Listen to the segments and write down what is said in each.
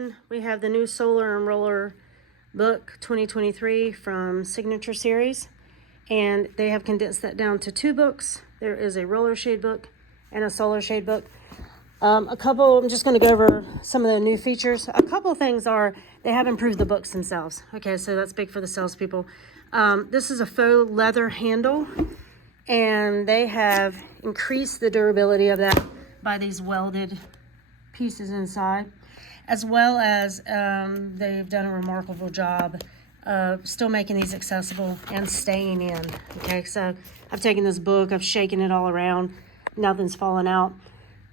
one, we have the new Solar and Roller book 2023 from Signature Series, and they have condensed that down to 2 books. There is a roller shade book and a solar shade book. I'm just going to go over some of the new features. A couple things are they have improved the books themselves. Okay, so that's big for the salespeople. This is a faux leather handle, and they have increased the durability of that by these welded pieces inside, as well as they've done a remarkable job of still making these accessible and staying in. Okay, so I've taken this book, I've shaken it all around, nothing's fallen out.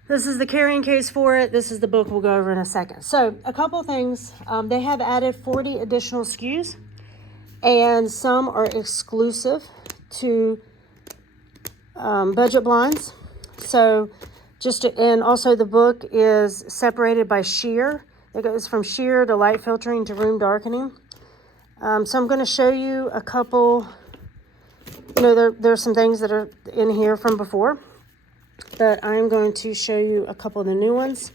This is the carrying case for it. This is the book we'll go over in a second. So a couple things. They have added 40 additional SKUs, and some are exclusive to budget blinds. So and also the book is separated by sheer. It goes from sheer to light filtering to room darkening. So I'm going to show you a couple. There's some things that are in here from before, but I'm going to show you a couple of the new ones.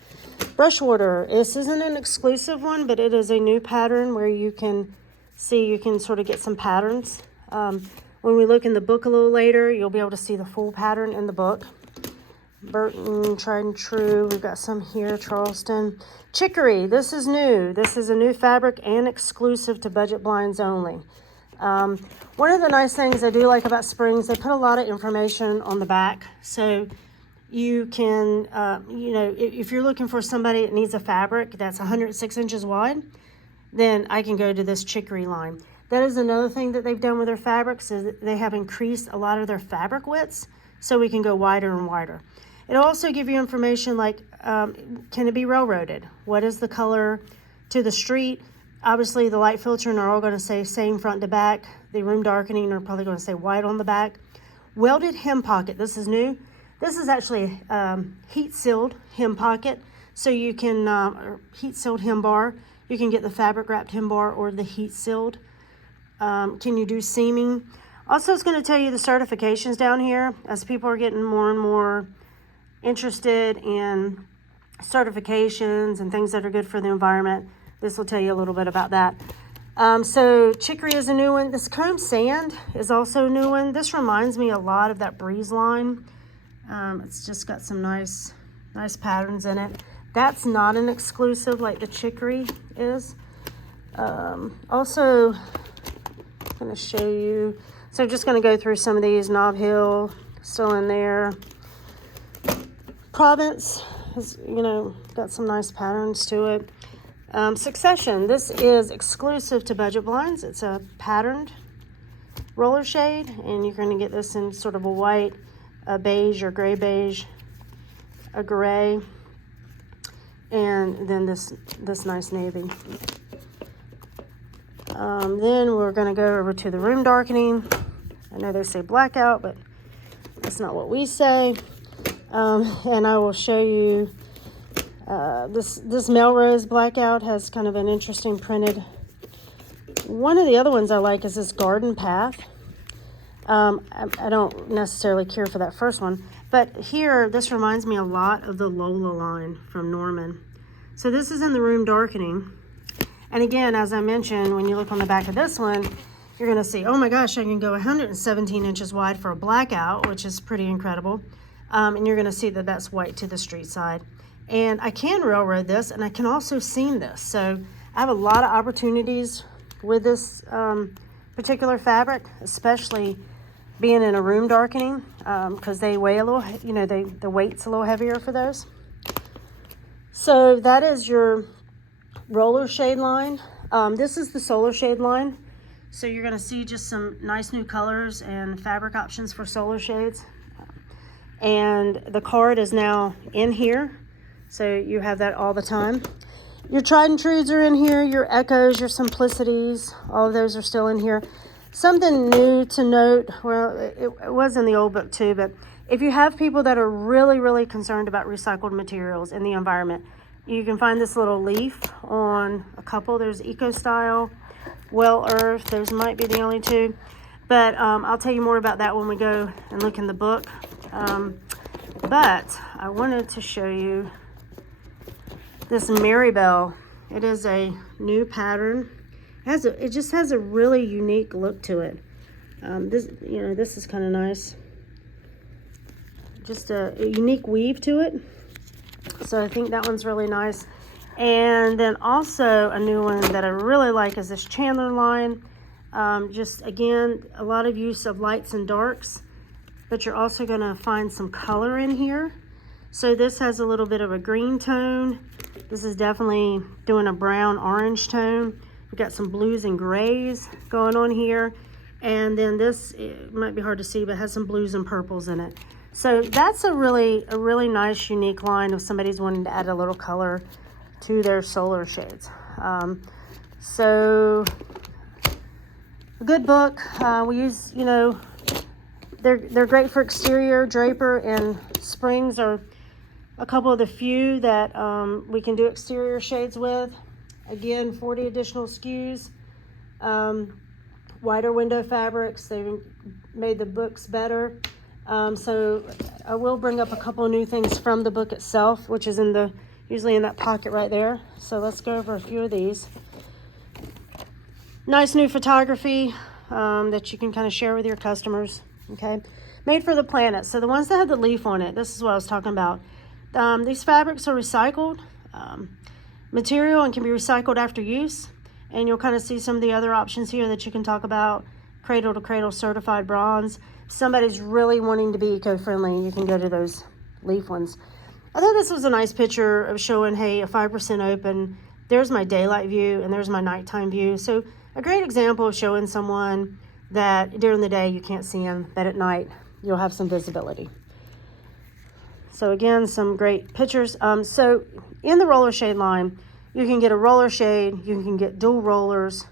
Brush order. This isn't an exclusive one, but it is a new pattern where you can sort of get some patterns. When we look in the book a little later, you'll be able to see the full pattern in the book. Burton, Tried and True. We've got some here, Charleston. Chicory. This is new. This is a new fabric and exclusive to budget blinds only. One of the nice things I do like about Springs, they put a lot of information on the back. So you can, if you're looking for somebody that needs a fabric that's 106 inches wide, then I can go to this Chicory line. That is another thing that they've done with their fabrics, is that they have increased a lot of their fabric widths so we can go wider and wider. It'll also give you information like, can it be railroaded? What is the color to the street? Obviously, the light filtering are all going to say same front to back. The room darkening are probably going to say white on the back. Welded hem pocket. This is new. This is actually heat-sealed hem pocket. So you can, heat-sealed hem bar. You can get the fabric-wrapped hem bar or the heat-sealed. Can you do seaming? Also, it's going to tell you the certifications down here, as people are getting more and more interested in certifications and things that are good for the environment. This will tell you a little bit about that. So Chicory is a new one. This Chrome Sand is also a new one. This reminds me a lot of that Breeze line. It's just got some nice patterns in it. That's not an exclusive like the Chicory is. Also, I'm going to show you. So I'm just going to go through some of these. Nob Hill, still in there. Province has, got some nice patterns to it. Succession, this is exclusive to budget blinds. It's a patterned roller shade, and you're going to get this in sort of a white, a beige or gray beige, a gray, and then this nice navy. Then we're going to go over to the room darkening. I know they say blackout, but that's not what we say. And I will show you this Melrose blackout has kind of an interesting printed. One of the other ones I like is this Garden Path. I don't necessarily care for that first one, but here this reminds me a lot of the Lola line from Norman. So this is in the room darkening. And again, as I mentioned, when you look on the back of this one, you're going to see, oh my gosh, I can go 117 inches wide for a blackout, which is pretty incredible. And you're going to see that that's white to the street side. And I can railroad this, and I can also seam this. So I have a lot of opportunities with this particular fabric, especially being in a room darkening, because they weigh a little, the weight's a little heavier for those. So that is your roller shade line. This is the solar shade line. So you're going to see just some nice new colors and fabric options for solar shades. And the card is now in here, so you have that all the time. Your Tried and Trues are in here, your Echoes, your Simplicities, all of those are still in here. Something new to note, well, it was in the old book too, but if you have people that are really, really concerned about recycled materials in the environment, you can find this little leaf on a couple. There's Eco Style, Well Earth, those might be the only two. But I'll tell you more about that when we go and look in the book. But I wanted to show you this Maribel It is a new pattern. It just has a really unique look to it. This is kind of nice. Just a unique weave to it. So I think that one's really nice. And then also a new one that I really like is this Chandler line. Just again, a lot of use of lights and darks, but you're also going to find some color in here. So this has a little bit of a green tone. This is definitely doing a brown orange tone. We've got some blues and grays going on here. And then this, it might be hard to see, but has some blues and purples in it. So that's a really nice, unique line if somebody's wanting to add a little color to their solar shades. So a good book. We use, they're great for exterior. Draper and Springs are a couple of the few that we can do exterior shades with. Again, 40 additional SKUs. Wider window fabrics. They've made the books better. So I will bring up a couple of new things from the book itself, which is usually in that pocket right there. So let's go over a few of these. Nice new photography that you can kind of share with your customers. Okay, Made for the Planet. So the ones that have the leaf on it, this is what I was talking about. These fabrics are recycled material and can be recycled after use. And you'll kind of see some of the other options here that you can talk about. Cradle to Cradle certified bronze. If somebody's really wanting to be eco-friendly, you can go to those leaf ones. I thought this was a nice picture of showing, hey, a 5% open. There's my daylight view and there's my nighttime view. So a great example of showing someone that during the day you can't see them, that at night you'll have some visibility. So again, some great pictures. So in the roller shade line, you can get a roller shade, you can get dual rollers,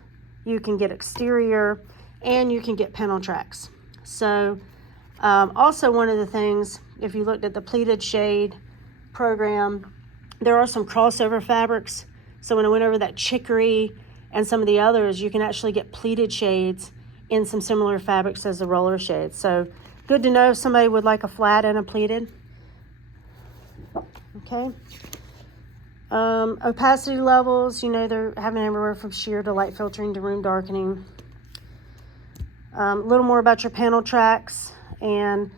you can get exterior, and you can get panel tracks. So also one of the things, if you looked at the pleated shade program, there are some crossover fabrics. So when I went over that chicory and some of the others, you can actually get pleated shades in some similar fabrics as the roller shades. So good to know if somebody would like a flat and a pleated. Okay. Opacity levels, they're having everywhere from sheer to light filtering to room darkening. A little more about your panel tracks and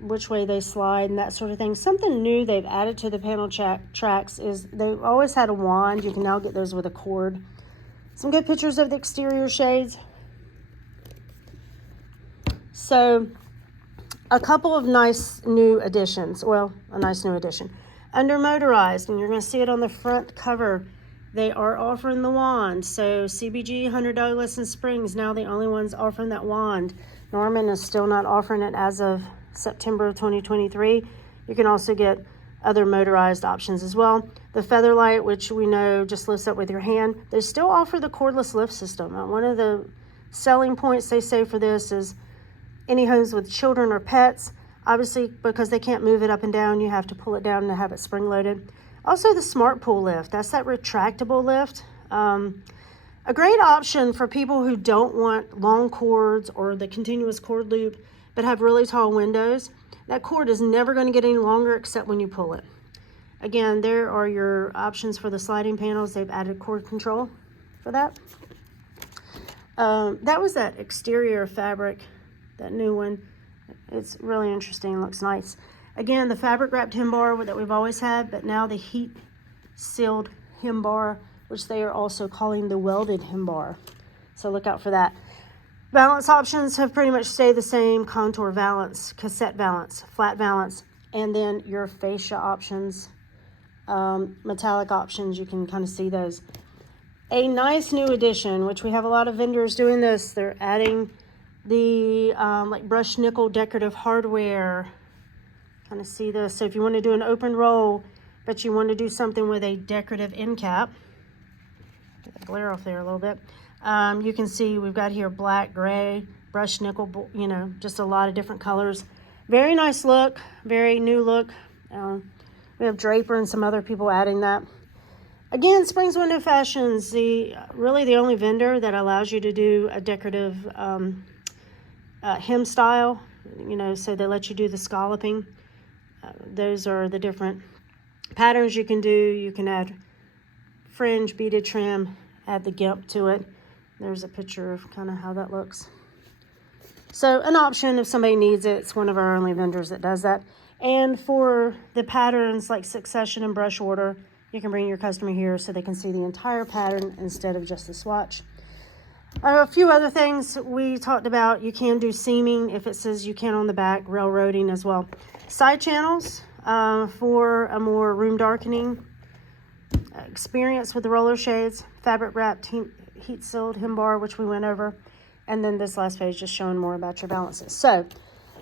which way they slide and that sort of thing. Something new they've added to the panel tracks is they've always had a wand. You can now get those with a cord. Some good pictures of the exterior shades. So a couple of nice new additions. Well, a nice new addition. Under motorized, and you're going to see it on the front cover, they are offering the wand. So CBG, Hunter Douglas, and Springs, now the only ones offering that wand. Norman is still not offering it as of September of 2023. You can also get other motorized options as well. The Featherlight, which we know just lifts up with your hand, they still offer the cordless lift system. One of the selling points they say for this is any homes with children or pets, obviously because they can't move it up and down, you have to pull it down to have it spring loaded. Also the Smart Pull lift, that's that retractable lift. A great option for people who don't want long cords or the continuous cord loop, but have really tall windows. That cord is never going to get any longer except when you pull it. Again, there are your options for the sliding panels. They've added cord control for that. That was that exterior fabric, that new one. It's really interesting, looks nice. Again, the fabric wrapped hem bar that we've always had, but now the heat sealed hem bar, which they are also calling the welded hem bar. So look out for that. Valance options have pretty much stayed the same. Contour valance, cassette valance, flat valance, and then your fascia options, metallic options, you can kind of see those. A nice new addition, which we have a lot of vendors doing this, they're adding the like brushed nickel decorative hardware. Kind of see this. So if you want to do an open roll, but you want to do something with a decorative end cap, get the glare off there a little bit. You can see we've got here black, gray, brushed nickel, just a lot of different colors. Very nice look, very new look. We have Draper and some other people adding that. Again, Springs Window Fashions, really the only vendor that allows you to do a decorative hem style, so they let you do the scalloping. Those are the different patterns you can do. You can add fringe beaded trim. Add the GIMP to it. There's a picture of kind of how that looks. So an option if somebody needs it. It's one of our only vendors that does that. And for the patterns like succession and brush order, you can bring your customer here so they can see the entire pattern instead of just the swatch. A few other things we talked about. You can do seaming if it says you can on the back, railroading as well. Side channels for a more room darkening experience with the roller shades, fabric wrapped heat sealed hem bar, which we went over. And then this last page just showing more about your balances. So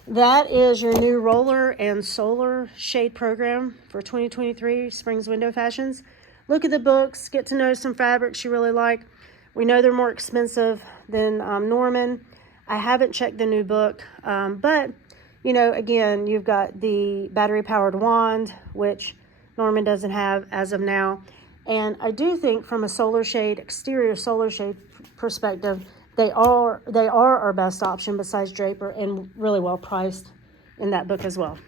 that is your new roller and solar shade program for 2023 Springs Window Fashions. Look at the books, get to know some fabrics you really like. We know they're more expensive than Norman. I haven't checked the new book, but you know, again, you've got the battery powered wand, which Norman doesn't have as of now. And I do think from a solar shade, exterior solar shade perspective, they are our best option besides Draper, and really well priced in that book as well.